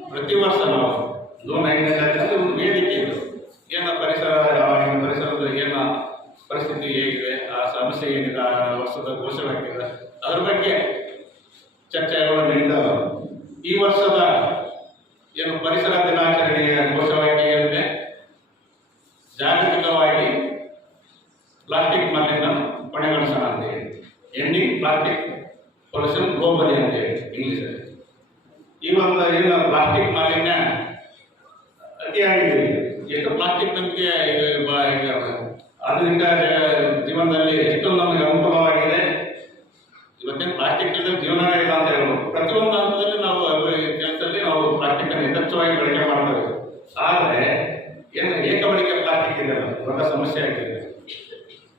ಪ್ರತಿ ವರ್ಷ ನಾವು ಜೂನ್ ಐದನೇ ತಾರೀಕಿನಲ್ಲಿ ಒಂದು ವೇದಿಕೆ ಇದು ಏನು ಪರಿಸರ ಯಾವಾಗಿನ ಪರಿಸರದ ಏನು ಪರಿಸ್ಥಿತಿ ಹೇಗಿದೆ, ಆ ಸಮಸ್ಯೆ ಏನಿದೆ, ಆ ವರ್ಷದ ಘೋಷವಾಗಿದೆ ಅದರ ಬಗ್ಗೆ ಚರ್ಚೆಗಳು ನಡೀತಾವೆ ಈ ವರ್ಷದ ಏನು ಪರಿಸರ ದಿನಾಚರಣೆಯ ಘೋಷವಾಕ್ಯ ಏನಿದೆ? ಜಾಗತಿಕವಾಗಿ ಪ್ಲಾಸ್ಟಿಕ್ ಮಾಲಿನ್ಯ ಕೊನೆಗೊಳಿಸೋಣ ಅಂತ ಹೇಳಿ ಎಂಡಿಂಗ್ ಪ್ಲಾಸ್ಟಿಕ್ ಪೊಲ್ಯೂಷನ್ ಗ್ಲೋಬಲಿ ಅಂತ ಹೇಳಿ ಇಂಗ್ಲೀಷಲ್ಲಿ ಈ ಒಂದು ಏನು ಪ್ಲಾಸ್ಟಿಕ್ ಮಾಲಿನ್ಯ ಅತಿಯಾಗಿದೆ. ಎಷ್ಟು ಪ್ಲಾಸ್ಟಿಕ್ ನಮಗೆ ಅದರಿಂದ ಜೀವನದಲ್ಲಿ ಎಷ್ಟು ನಮಗೆ ಅನುಕೂಲವಾಗಿದೆ. ಇವತ್ತೇನು ಪ್ಲಾಸ್ಟಿಕ್ ಜೀವನ ಇಲ್ಲ ಅಂತ ಹೇಳ್ಬೋದು. ಪ್ರತಿಯೊಂದು ಹಂತದಲ್ಲಿ ನಾವು ಕೆಲಸದಲ್ಲಿ ನಾವು ಅನ್ನು ಯಥೇಚ್ಛವಾಗಿ ಬಳಕೆ ಮಾಡ್ತೇವೆ. ಆದರೆ, ಏನು ಏಕ ಬಳಕೆ ಪ್ಲಾಸ್ಟಿಕ್ ಇದೆ ದೊಡ್ಡ ಸಮಸ್ಯೆ ಆಗಿದೆ.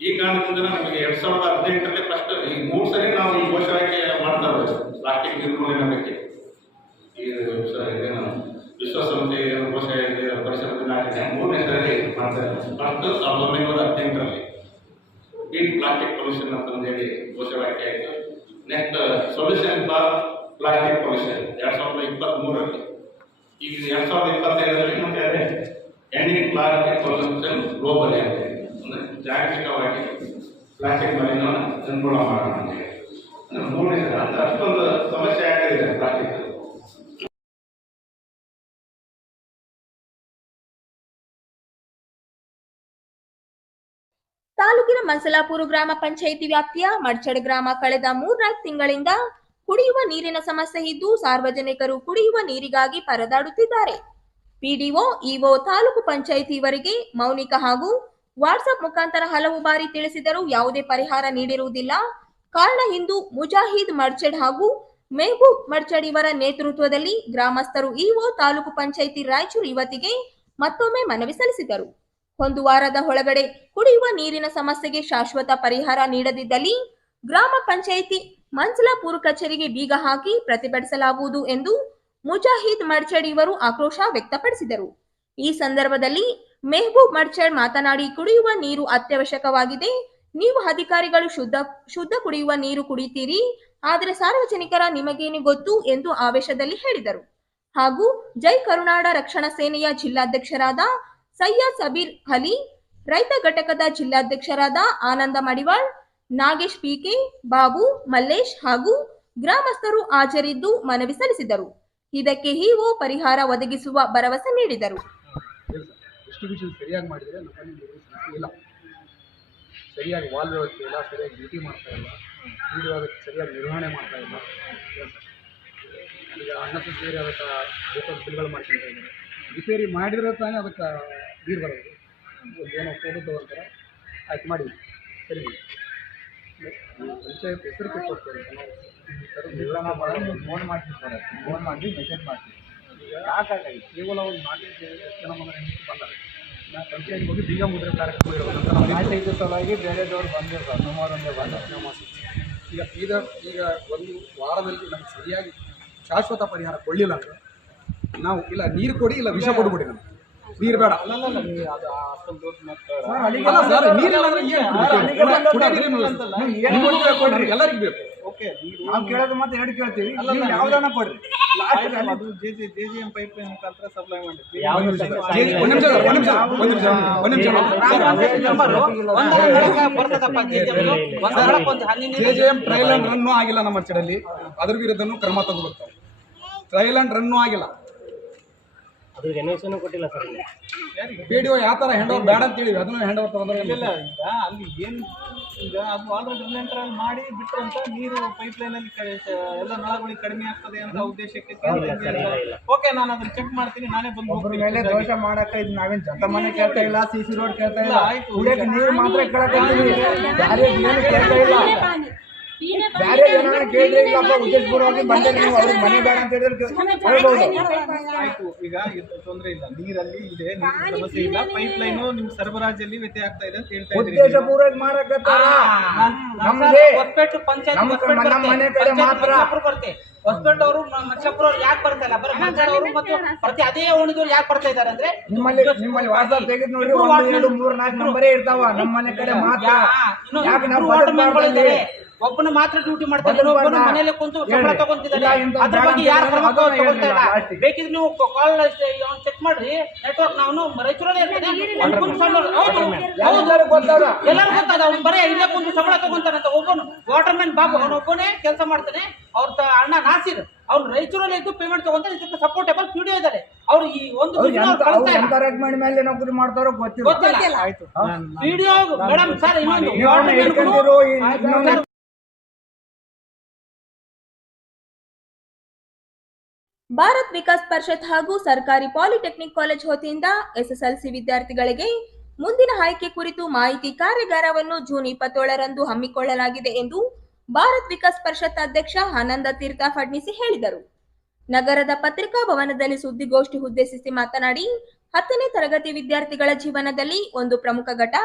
ಈ ಕಾರಣದಿಂದ ನಮಗೆ ಎರಡ್ ಸಾವಿರದ ಹದಿನೆಂಟರಲ್ಲಿ ಫಸ್ಟ್ ಈ ಮೂರು ಸರಿ ನಾವು ಘೋಷವಾಕ್ಯ ಮಾಡ್ತಾ ಇದ್ದೇವೆ. ಪ್ಲಾಸ್ಟಿಕ್ ನಿರ್ಮೂಲನೆ ಬಗ್ಗೆ. ವಿಶ್ವಸಂಸ್ಥೆ ಏನು ಘೋಷ ಇದೆ ಪರಿಸರ ದಿನಾಚರಣೆ ಮೂರನೇ ಸರಿ ಮಾಡ್ತಾ ಇದ್ದೇವೆ ಫಸ್ಟ್ ಸಾವಿರದ ಒಂಬೈನೂರ ಹದಿನೆಂಟರಲ್ಲಿ ಬೀಟ್ ಪ್ಲಾಸ್ಟಿಕ್ ಪೊಲ್ಯೂಷನ್ ಅಂತ ಹೇಳಿ ಘೋಷವಾಕ್ಯ ಆಯಿತು next solution for plastic pollution ಎರಡ್ ಸಾವಿರದ ಇಪ್ಪತ್ತ್ ಮೂರರಲ್ಲಿ ಈಗ ಎರಡ್ ಸಾವಿರದ ಇಪ್ಪತ್ತೈದರಲ್ಲಿ ಮತ್ತೆ ಅದೇ ಎಂಡಿಂಗ್ ಪ್ಲಾಸ್ಟಿಕ್ ಪೊಲ್ಯೂಷನ್ ಗ್ಲೋಬಲಿ ಅಂತ ಹೇಳಿ ಅಂದ್ರೆ ಜಾಗತಿಕವಾಗಿ ಪ್ಲಾಸ್ಟಿಕ್ ಮಾಲಿನ್ಯವನ್ನು ನಿರ್ಮೂಲನೆ ಮಾಡೋಣ ಅಂತ ಹೇಳಿ ಅಂದ್ರೆ ಮೂರನೇ ಸಲ ಅಂದ್ರೆ ಅಷ್ಟೊಂದು ಸಮಸ್ಯೆ ಆಗ್ತಿದೆ ಪ್ಲಾಸ್ಟಿಕ್ ತಾಲೂಕಿನ ಮನ್ಸಲಾಪುರ ಗ್ರಾಮ ಪಂಚಾಯಿತಿ ವ್ಯಾಪ್ತಿಯ ಮಡ್ಚಡ್ ಗ್ರಾಮ ಕಳೆದ ಮೂರ್ನಾಲ್ಕು ತಿಂಗಳಿಂದ ಕುಡಿಯುವ ನೀರಿನ ಸಮಸ್ಯೆ ಇದ್ದು ಸಾರ್ವಜನಿಕರು ಕುಡಿಯುವ ನೀರಿಗಾಗಿ ಪರದಾಡುತ್ತಿದ್ದಾರೆ. ಪಿಡಿಒ, ಇಒ ತಾಲೂಕು ಪಂಚಾಯಿತಿ ಇವರಿಗೆ ಮೌನಿಕ ಹಾಗೂ ವಾಟ್ಸ್ಆಪ್ ಮುಖಾಂತರ ಹಲವು ಬಾರಿ ತಿಳಿಸಿದರೂ ಯಾವುದೇ ಪರಿಹಾರ ನೀಡಿರುವುದಿಲ್ಲ. ಕಾರಣ ಇಂದು ಮುಜಾಹಿದ್ ಮರ್ಚಡ್ ಹಾಗೂ ಮೆಹಬೂಬ್ ಇವರ ನೇತೃತ್ವದಲ್ಲಿ ಗ್ರಾಮಸ್ಥರು ಇಒ ತಾಲೂಕು ಪಂಚಾಯಿತಿ ರಾಯಚೂರು ಯುವತಿಗೆ ಮತ್ತೊಮ್ಮೆ ಮನವಿ ಸಲ್ಲಿಸಿದರು. ಒಂದು ವಾರದ ಒಳಗಡೆ ಕುಡಿಯುವ ನೀರಿನ ಸಮಸ್ಯೆಗೆ ಶಾಶ್ವತ ಪರಿಹಾರ ನೀಡದಿದ್ದಲ್ಲಿ ಗ್ರಾಮ ಪಂಚಾಯಿತಿ ಮಂಜಲಾಪುರ ಕಚೇರಿಗೆ ಬೀಗ ಹಾಕಿ ಪ್ರತಿಭಟಿಸಲಾಗುವುದು ಎಂದು ಮುಜಾಹಿದ್ ಮರ್ಚಡ್ ಇವರು ಆಕ್ರೋಶ ವ್ಯಕ್ತಪಡಿಸಿದರು. ಈ ಸಂದರ್ಭದಲ್ಲಿ ಮೆಹಬೂಬ್ ಮರ್ಚಡ್ ಮಾತನಾಡಿ, ಕುಡಿಯುವ ನೀರು ಅತ್ಯವಶ್ಯಕವಾಗಿದೆ. ನೀವು ಅಧಿಕಾರಿಗಳು ಶುದ್ಧ ಶುದ್ಧ ಕುಡಿಯುವ ನೀರು ಕುಡಿತೀರಿ. ಆದರೆ ಸಾರ್ವಜನಿಕರ ನಿಮಗೇನು ಗೊತ್ತು? ಎಂದು ಆವೇಶದಲ್ಲಿ ಹೇಳಿದರು. ಹಾಗೂ ಜೈ ಕರುನಾಡ ರಕ್ಷಣಾ ಸೇನೆಯ ಜಿಲ್ಲಾಧ್ಯಕ್ಷರಾದ ಸಯ್ಯದ್ ಸಬೀರ್ ಅಲಿ ರೈತ ಘಟಕದ ಜಿಲ್ಲಾಧ್ಯಕ್ಷರಾದ ಆನಂದ ಮಡಿವಾಳ್, ನಾಗೇಶ್ ಪಿಕೆ ಬಾಬು, ಮಲ್ಲೇಶ್ ಹಾಗೂ ಗ್ರಾಮಸ್ಥರು ಹಾಜರಿದ್ದು ಮನವಿ ಸಲ್ಲಿಸಿದರು. ಇದಕ್ಕೆ ಇಒ ಪರಿಹಾರ ಒದಗಿಸುವ ಭರವಸೆ ನೀಡಿದರು. ಸರಿಯಾಗಿ ವಾಲ್ ವ್ಯವಸ್ಥೆ ಇಲ್ಲ, ಸರಿಯಾಗಿ ಡ್ಯೂಟಿ ಮಾಡ್ತಾ ಇಲ್ಲ ನೀರು ಅದಕ್ಕೆ ಸರಿಯಾಗಿ ನಿರ್ವಹಣೆ ಮಾಡ್ತಾ ಇಲ್ಲ. ಈಗ ಅನ್ನಸೇರಿ ಅದಕ್ಕೆ ಬೇಕಾದ ಬಿಲ್ಗಳು ಮಾಡ್ಕೊಳ್ತಾ ಇದ್ದಾರೆ. ರಿಪೇರಿ ಮಾಡಿದ್ರೆ ತಾನೇ ಅದಕ್ಕೆ ನೀರು ಬರೋದು ಏನೋ ಫೋಟೋ ತಗೊಳ್ತಾರೆ. ಆಯ್ತು ಮಾಡಿ ಸರಿ. ಪಂಚಾಯತ್ ಹೆಸರು ಕೊಡ್ತಾರೆ ಫೋನ್ ಸರ್ ಫೋನ್ ಮಾಡಿ ಮೆಸೇಜ್ ಮಾಡ್ತೀವಿ ಯಾಕಾಗಿ ಕೇವಲ ಒಂದು ನಾಲ್ಕೈದು ಎಷ್ಟು ಜನ ಬಂದಾರೆ ಬಂದಾಗ ನಾ ಪಂಚಾಯತ್ ಹೋಗಿ ಬೀಗ ಮುದ್ರೆ ಕಾರ್ಯಕ್ರಮ ಇರೋದು. ನಾಲ್ಕೈದು ಸಲವಾಗಿ ಬೇರೆದವ್ರು ಬಂದಿರ್ತಾರೆ ಸರ್ ನಮ್ಮವರೊಂದೇ ಬಂದ. ಈಗ ಈಗ ಈಗ ಒಂದು ವಾರದಲ್ಲಿ ನಮ್ಗೆ ಸರಿಯಾಗಿ ಶಾಶ್ವತ ಪರಿಹಾರ ಕೊಡಲಿಲ್ಲ ಅಂದರೆ ನಾವು ಇಲ್ಲ ನೀರು ಕೊಡಿ ಇಲ್ಲ ವಿಷ ಕೊಡ್ಬಿಡಿ ನಮ್ಗೆ. ನೀರು ಬೇಡ ಎಲ್ಲರಿಗೂ ಬೇಕು ನಾವು ಕೇಳೋದು ಮತ್ತೆ ಎರಡು ಕೇಳ್ತೀವಿ ನೀವು ಯಾವ್ದನ್ನ ಕೊಡ್ರಿ ಅದು J J J G M pipeline ಮುಖಾಂತರ ಸಪ್ಲೈ ಮಾಡಿದ್ವಿ ಒಂದು ನಿಮಿಷ ಒಂದು ನಿಮಿಷ ಒಂದು ನಿಮಿಷ ಒಂದು ನಿಮಿಷ J J M trial and run ಆಗಿಲ್ಲ ನಮ್ಮ ಚಡಲ್ಲಿ ಅದ್ರ ವಿರುದ್ಧನೂ ಕ್ರಮ ತಗೋಬೇಕು ಟ್ರಯಲ್ ಅಂಡ್ ರನ್ನು ಆಗಿಲ್ಲ ಪಿ ಡಿ ಒ ಯಾವ ಥರ ಹ್ಯಾಂಡ್ ಓವರ್ ಬೇಡ ಅಂತ ಹೇಳಿವಿ ಅದನ್ನು ಹ್ಯಾಂಡ್ ಓವರ್ ತಗೊಂಡ್ರೆ ಇಲ್ಲ ಈಗ ಅಲ್ಲಿ ಏನು ಈಗ ಅದು ಆಲ್ರೆಡಿ ರಿಲೆಂಟ್ರಲ್ಲಿ ಮಾಡಿ ಬಿಟ್ಟಂತ ಅಂತ ನೀರು ಪೈಪ್ ಲೈನ್ ಅಲ್ಲಿ ಎಲ್ಲ ನಳಗಳಿಗೆ ಕಡಿಮೆ ಆಗ್ತದೆ ಅಂತ ಉದ್ದೇಶಕ್ಕೆ ಓಕೆ ನಾನು ಅದನ್ನ ಚೆಕ್ ಮಾಡ್ತೀನಿ. ನಾನೇ ಬಂದು ಹೋಗ್ತೀನಿ. ಮೇಲೆ ದೋಷ ಮಾಡಕ್ಕೆ ಇದು ನಾವೇನ್ ಜಂತ ಮನೆ ಕೇಳ್ತಾ ಇಲ್ಲ ಸಿ ಸಿ ರೋಡ್ ಕೇಳ್ತಾ ಇಲ್ಲ? ಇಲ್ಲ, ಆಯ್ತು. ಕುಡಿಯಕ್ಕೆ ನೀರು ಮಾತ್ರ ಏನು ಕೇಳ್ತಾ ಇಲ್ಲ? ಬ್ಯಾರೆ ಜನ ಕೇಳಿದ್ರೆ ಇಲ್ಲಪ್ಪ ಉದ್ದೇಶಪೂರ್ವವಾಗಿ ಬಂದೆ ನೀವು ಅವ್ರಿಗೆ ಮನೆ ಬೇಡ ಅಂತ ಹೇಳಿದ್ರೆ ಹೇಳ್ಬೋದು. ಆಯ್ತು ಈಗ ತೊಂದರೆ ತೊಂದ್ರೆ ಇಲ್ಲ. ನೀರಲ್ಲಿ ಇದೆ ನೀರಿನ ಸಮಸ್ಯೆ ಇಲ್ಲ. ಪೈಪ್ ಲೈನ್ ನಿಮ್ ಸರಬರಾಜಲ್ಲಿ ವ್ಯತ್ಯಯ ಆಗ್ತಾ ಇದೆ ಅಂತ ಹೇಳ್ತಾ ಇದ್ದೀನಿ. ಉದ್ದೇಶಪೂರ್ವಕ ಮಾಡಕತ್ತಾರ? ನಮ್ಗೆ ಹೊಸಪೇಟೆ ಪಂಚಾಯತ್ ನಮ್ಮ ನಮ್ಮ ಮನೆ ಕಡೆ ಮಾತ್ರ. ಬರುತ್ತೆ ಹೊಸಪೇಟೆ ಅವರು ಮಚ್ಚಪ್ಪರು ಅವ್ರು ಯಾಕೆ ಬರ್ತಾ ಇಲ್ಲ? ಬರೀ ಮತ್ತು ಪ್ರತಿ ಅದೇ ಓಣಿದವ್ರು ಯಾಕೆ ಬರ್ತಾ ಇದ್ದಾರೆ ಅಂದ್ರೆ ನಿಮ್ಮಲ್ಲಿ ನಿಮ್ಮಲ್ಲಿ ವಾಸ ತೆಗೆದು ನೋಡಿ ಒಂದು ಎರಡು ಮೂರು ನಾಲ್ಕು ನಂಬರೇ ಇರ್ತಾವ. ನಮ್ಮ ಮನೆ ಕಡೆ ಮಾತ್ರ. ಯಾಕೆ ನಾವು ಇದ್ದಾರೆ. ಒಬ್ಬನ ಮಾತ್ರ ಡ್ಯೂಟಿ ಮಾಡ್ತಾರೆ ಬದಲು ಮನೆಯಲ್ಲೇ ಕುಂತು ಸಂಬಳ ತಗೊಂತಿದ್ದಾರೆ ಅದ್ರ ಬಗ್ಗೆ ಯಾರು ಕ್ರಮ ತಗೊಳ್ತಾ ಇಲ್ಲ. ಬೇಕಿದ್ರೆ ನೀವು ಕಾಲ್ ಚೆಕ್ ಮಾಡ್ರಿ. ನೆಟ್ವರ್ಕ್ ನಾವು ರೈತರಲ್ಲೇ ಸಂಬಳ ಹೌದು. ಎಲ್ಲರೂ ಗೊತ್ತಾದ. ಅವ್ನು ಬರೀ ಇಲ್ಲೇ ಕುಂತು ಸಂಬಳ ತಗೊಂತಾನಂತ. ಒಬ್ಬನು ವಾಟರ್ ಮ್ಯಾನ್ ಬಾಬು ಅವನು ಒಬ್ಬನೇ ಕೆಲಸ ಮಾಡ್ತಾನೆ. ಅವ್ರ ತ- ಅಣ್ಣ ನಾಸಿರ್ ಅವ್ರು ರೈತರಲ್ಲಿ ಇದ್ದು ಪೇಮೆಂಟ್ ತಗೊಂತಾರೆ ಇದಕ್ಕೆ ಸಪೋರ್ಟೇಬಲ್ ವಿಡಿಯೋ ಇದ್ದಾರೆ ಅವ್ರು ಈ ಒಂದು ಮೇಲೆ ನೌಕರಿ ಮಾಡ್ತಾರೋ ಗೊತ್ತಿಲ್ಲ. ಗೊತ್ತಿಲ್ಲ. ಆಯ್ತು. ನಾನು- ವಿಡಿಯೋ ಮೇಡಮ್ ಸರ್ ಇನ್ನೊಂದು ಭಾರತ್ ವಿಕಾಸ್ ಪರಿಷತ್ ಹಾಗೂ ಸರ್ಕಾರಿ ಪಾಲಿಟೆಕ್ನಿಕ್ ಕಾಲೇಜ್ ವತಿಯಿಂದ ಎಸ್ಎಸ್ಎಲ್ಸಿ ವಿದ್ಯಾರ್ಥಿಗಳಿಗೆ ಮುಂದಿನ ಆಯ್ಕೆ ಕುರಿತು ಮಾಹಿತಿ ಕಾರ್ಯಾಗಾರವನ್ನು ಜೂನ್ ಇಪ್ಪತ್ತೇಳರಂದು ಹಮ್ಮಿಕೊಳ್ಳಲಾಗಿದೆ ಎಂದು ಭಾರತ್ ವಿಕಾಸ್ ಪರಿಷತ್ ಅಧ್ಯಕ್ಷ ಆನಂದ ತೀರ್ಥ ಫಡ್ನಿಸಿ ಹೇಳಿದರು. ನಗರದ ಪತ್ರಿಕಾ ಭವನದಲ್ಲಿ ಸುದ್ದಿಗೋಷ್ಠಿ ಉದ್ದೇಶಿಸಿ ಮಾತನಾಡಿ, ಹತ್ತನೇ ತರಗತಿ ವಿದ್ಯಾರ್ಥಿಗಳ ಜೀವನದಲ್ಲಿ ಒಂದು ಪ್ರಮುಖ ಘಟ,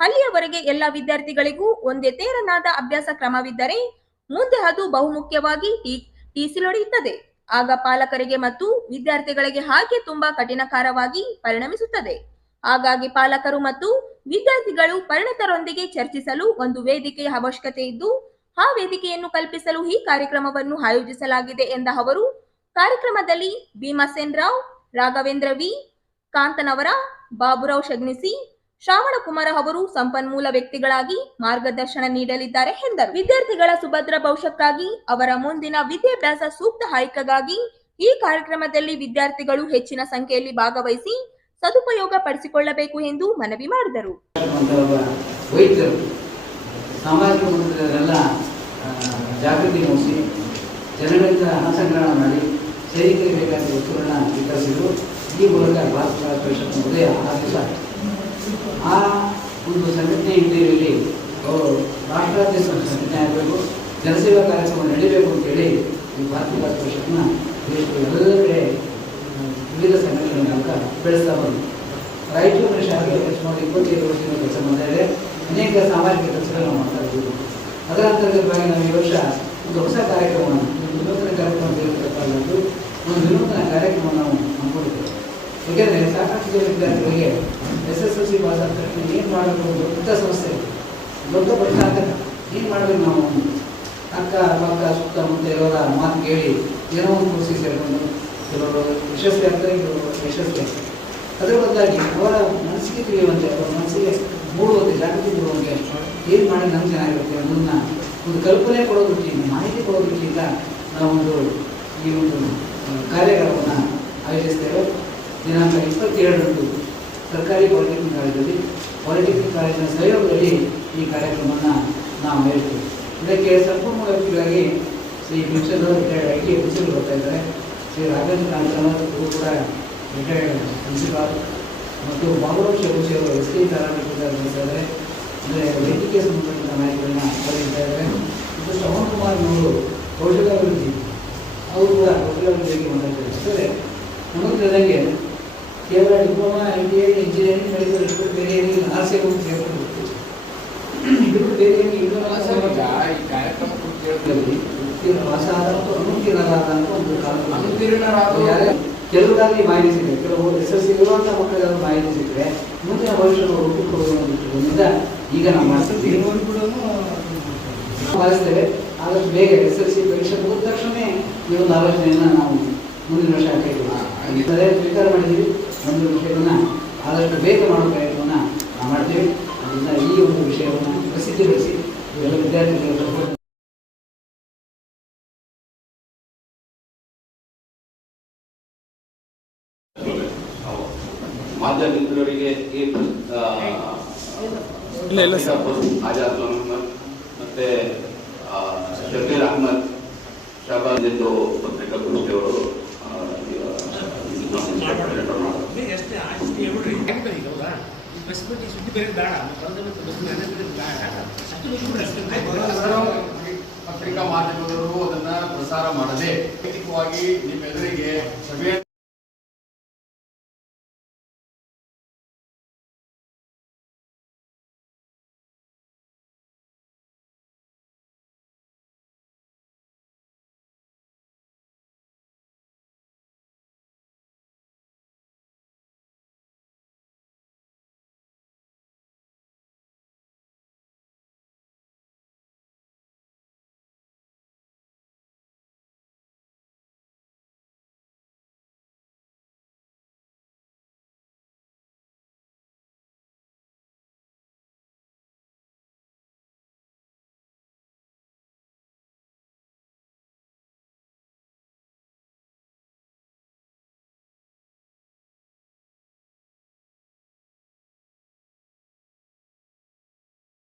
ಅಲ್ಲಿಯವರೆಗೆ ಎಲ್ಲ ವಿದ್ಯಾರ್ಥಿಗಳಿಗೂ ಒಂದೇ ತೇರನಾದ ಅಭ್ಯಾಸ ಕ್ರಮವಿದ್ದರೆ, ಮುಂದೆ ಅದು ಬಹುಮುಖ್ಯವಾಗಿ ಟಿಸಿ ಟೀಸಿಲೊಡೆಯುತ್ತದೆ ಆಗ ಪಾಲಕರಿಗೆ ಮತ್ತು ವಿದ್ಯಾರ್ಥಿಗಳಿಗೆ ಹಾಗೆ ತುಂಬಾ ಕಠಿಣಕಾರವಾಗಿ ಪರಿಣಮಿಸುತ್ತದೆ. ಹಾಗಾಗಿ ಪಾಲಕರು ಮತ್ತು ವಿದ್ಯಾರ್ಥಿಗಳು ಪರಿಣತರೊಂದಿಗೆ ಚರ್ಚಿಸಲು ಒಂದು ವೇದಿಕೆಯ ಅವಶ್ಯಕತೆ ಇದ್ದು, ಆ ವೇದಿಕೆಯನ್ನು ಕಲ್ಪಿಸಲು ಈ ಕಾರ್ಯಕ್ರಮವನ್ನು ಆಯೋಜಿಸಲಾಗಿದೆ ಎಂದ ಅವರು, ಕಾರ್ಯಕ್ರಮದಲ್ಲಿ ಭೀಮಸೇನ್ ರಾವ್, ರಾಘವೇಂದ್ರ ವಿ, ಕಾಂತನವರ, ಬಾಬುರಾವ್ ಶಗ್ನಿಸಿ ಶ್ರಾವಣಕುಮಾರ ಅವರು ಸಂಪನ್ಮೂಲ ವ್ಯಕ್ತಿಗಳಾಗಿ ಮಾರ್ಗದರ್ಶನ ನೀಡಲಿದ್ದಾರೆ ಎಂದರು. ವಿದ್ಯಾರ್ಥಿಗಳ ಸುಭದ್ರ ಭವಿಷ್ಯಕ್ಕಾಗಿ, ಅವರ ಮುಂದಿನ ವಿದ್ಯಾಭ್ಯಾಸ ಸೂಕ್ತ ಆಯ್ಕೆಗಾಗಿ ಈ ಕಾರ್ಯಕ್ರಮದಲ್ಲಿ ವಿದ್ಯಾರ್ಥಿಗಳು ಹೆಚ್ಚಿನ ಸಂಖ್ಯೆಯಲ್ಲಿ ಭಾಗವಹಿಸಿ ಸದುಪಯೋಗ ಪಡಿಸಿಕೊಳ್ಳಬೇಕು ಎಂದು ಮನವಿ ಮಾಡಿದರು. ಸಾಮಾಜಿಕ ಜಾಗೃತಿ ಮೂಡಿಸಿ ಹಣ ಸಂಗ್ರಹಣ ಮಾಡಿ ಸೇರಿಕೆ ಈ ಮೂಲಕ ಭಾರತ ಪರಿಷತ್ ಉದಯ ಆ ಒಂದು ಸಂಘಟನೆ ಹಿನ್ನೆಲೆಯಲ್ಲಿ ಅವರು ರಾಷ್ಟ್ರಾದ್ಯಂತ ಒಂದು ಸಂಘಟನೆ ಆಗಬೇಕು, ಜನಸೇವಾ ಕಾರ್ಯಕ್ರಮ ನಡೀಬೇಕು ಅಂತೇಳಿ ಈ ಭಾರತೀಯ ರಾಷ್ಟ್ರ ಪರಿಷತ್ನ ದೇಶದ ಎಲ್ಲ ಕಡೆ ವಿವಿಧ ಸಂಘಟನೆಗಳ ಮೂಲಕ ಬೆಳೆಸ್ತಾ ಬಂದರು ರಾಯಚೂರಿನ ಶಾಲೆಗೆ ಮಾಡಿ ಇಪ್ಪತ್ತೈದು ವರ್ಷದಿಂದ ಕೆಲಸ ಮಾಡ್ತಾ ಇದೆ. ಅನೇಕ ಸಾಮಾಜಿಕ ಕೆಲಸಗಳನ್ನು ಮಾಡ್ತಾ ಇದ್ದೀವಿ. ಅದರ ಅಂತರ್ಗತವಾಗಿ ನಾವು ಈ ವರ್ಷ ಒಂದು ಹೊಸ ಕಾರ್ಯಕ್ರಮವನ್ನು ವಿನೂತನ ಕಾರ್ಯಕ್ರಮ ತೆಗೆದುಕೊಳ್ಳಲಾಗಿದ್ದು ಒಂದು ವಿನೂತನ ಕಾರ್ಯಕ್ರಮವನ್ನು ನಾವು ಹಮ್ಮಿಕೊಂಡಿದ್ದೇವೆ. ಏಕೆಂದರೆ ಸಾಕಷ್ಟು ಜನ ವಿದ್ಯಾರ್ಥಿಗಳಿಗೆ S S L C pass ಆದ ಏನು ಮಾಡಬೇಕು ದೊಡ್ಡ ಸಮಸ್ಯೆ. ದೊಡ್ಡ ಪ್ರಶ್ನೆ ಆಗ್ತದೆ ಏನು ಮಾಡಬೇಕು ನಾವು? ಅಕ್ಕ ಪಕ್ಕ ಸುತ್ತಮುತ್ತ ಇರೋರ ಮಾತು ಕೇಳಿ ಏನೋ ಒಂದು ಕೋರ್ಸಿಗೆ ಸೇರಿಕೊಂಡು ಕೆಲವರು ಯಶಸ್ವಿ ಆಗ್ತಾರೆ, ಕೆಲವರು ಯಶಸ್ವಿ ಆಗ್ತಾರೆ. ಅದರ ಬದಲಾಗಿ ಅವರ ಮನಸ್ಸಿಗೆ ತಿಳಿಯುವಂತೆ ಅವರ ಮನಸ್ಸಿಗೆ ಮೂಡುವಂತೆ, ಜಾಗೃತಿ ಮೂಡುವಂತೆ ಏನು ಮಾಡಿ ನಮ್ಗೆ ಚೆನ್ನಾಗಿರುತ್ತೆ ಅನ್ನೋದನ್ನ ಒಂದು ಕಲ್ಪನೆ ಕೊಡೋ ದೃಷ್ಟಿಯಿಂದ, ಮಾಹಿತಿ ಕೊಡೋ ದೃಷ್ಟಿಯಿಂದ ನಾವೊಂದು ಈ ಒಂದು ಕಾರ್ಯಕ್ರಮವನ್ನು ಆಯೋಜಿಸ್ತೇವೆ ದಿನಾಂಕ ಇಪ್ಪತ್ತೇಳರಂದು ಸರ್ಕಾರಿ ಪಾಲಿಟೆಕ್ನಿಕ್ ಕಾಲೇಜಲ್ಲಿ ಪಾಲಿಟೆಕ್ನಿಕ್ ಕಾಲೇಜಿನ ಸಹಯೋಗದಲ್ಲಿ ಈ ಕಾರ್ಯಕ್ರಮವನ್ನು ನಾವು ಹೇಳ್ತೀವಿ ಇದಕ್ಕೆ ಸಂಪೂರ್ಣ ವ್ಯಕ್ತಿಗಾಗಿ Shri Bhikshal retired I T officer ಬರ್ತಾ ಇದ್ದಾರೆ. ಶ್ರೀ ರಾಘವೇಂದ್ರ ಕಾಂತರಾವ್ ಅವರು ಕೂಡ ರಿಟೈರ್ಡ್ ಪ್ರಿನ್ಸಿಪಾಲ್ ಮತ್ತು ಬಾಬುರಾವ್ ಶಬುಷಿ ಅವರು ಎಸ್ ಟಿ ಪ್ಯಾರಾಮೆಡಿಕಲ್ ಬರ್ತಾ ಇದ್ದಾರೆ. ಅಂದರೆ ವೈದ್ಯಕೀಯ ಸಂಬಂಧಪಟ್ಟ ನಾಯಕರನ್ನು ಪಡೆಯುತ್ತಾ ಇದ್ದಾರೆ ಮತ್ತು ಶ್ರವಣ್ ಕುಮಾರ್ ಅವರು ಕೌಶಲ್ಯಾಭಿವೃದ್ಧಿ, ಅವರು ಕೂಡ ಕೌಶಲ್ಯಾಭಿವೃದ್ಧಿಗೆ ಮಾತಾಡ್ತಾರೆ ಅಂದರೆ ನಮಗೆ ತಿಳಿದಂಗೆ ಕೇವಲ diploma I T I engineering ಕಲಿತು ಇಟ್ಬಿಟ್ಟು ಬೇರೆ ಏನಿಲ್ಲ ಆರ್ಸಿ ಹೋಗಿ ಸೇರ್ಕೊಂಡು ಇದ್ಬಿಟ್ಟು ಬೇರೆ ಏನಿಲ್ಲ ಈ ಕಾರ್ಯಕ್ರಮ ಕುರಿತು ಮತ್ತು ಅನುತ್ತೀರ್ಣರಾದ ಅಂತ ಒಂದು ಕಾರಣ ಅನುತ್ತೀರ್ಣರಾದ ಯಾರೇ ಕೆಲವರಾಗಿ ಮಾಹಿತಿ ಸಿಗ್ತದೆ. ಕೆಲವು ಎಸ್ ಎಸ್ ಇರುವಂಥ ಮಕ್ಕಳಿಗಾದ್ರೂ ಮಾಹಿತಿ ಸಿಕ್ಕರೆ ಮುಂದಿನ ಭವಿಷ್ಯ ರೂಪಿಸಿಕೊಳ್ಳುವ ಒಂದು ದೃಷ್ಟಿಕೋನದಿಂದ ಈಗ ನಮ್ಮ ಭಾವಿಸ್ತೇವೆ. ಆದಷ್ಟು ಬೇಗ ಎಸ್ ಎಲ್ ಸಿ ಪರೀಕ್ಷೆ ಮುಗಿದ ತಕ್ಷಣ ಈ ಒಂದು ಆಲೋಚನೆಯನ್ನು ನಾವು ಮುಂದಿನ ವರ್ಷ ಹಾಕಿದ್ದೀವಿ ಸ್ವೀಕಾರ ಮಾಡಿದ್ದೀವಿ. ಮುಂದಿನ ವಿಷಯವನ್ನು ಆದಷ್ಟು ಬೇಗ ಮಾಡುವ ಪ್ರಯತ್ನವನ್ನು ನಾವು ಮಾಡ್ತೀವಿ. ಅದರಿಂದ ಈ ಒಂದು ವಿಷಯವನ್ನು ಪ್ರಸಿದ್ಧಿಗೊಳಿಸಿ ಎಲ್ಲ ವಿದ್ಯಾರ್ಥಿಗಳು ಇಲ್ಲ ಇಲ್ಲ ಆಜಾದ್ ಅಹಮದ್ ಮತ್ತೆ ಶಬೀರ್ ಅಹಮದ್ ಶಹಬಾಜ್ ಎಂದು ಪತ್ರಿಕಾಗೋಷ್ಠಿಯವರು ಪತ್ರಿಕಾ ಮಾಧ್ಯಮದವರು ಅದನ್ನ ಪ್ರಸಾರ ಮಾಡದೆ ವೈಯಕ್ತಿಕವಾಗಿ ನಿಮ್ಮೆಲ್ಲರಿಗೆ ಸಭೆ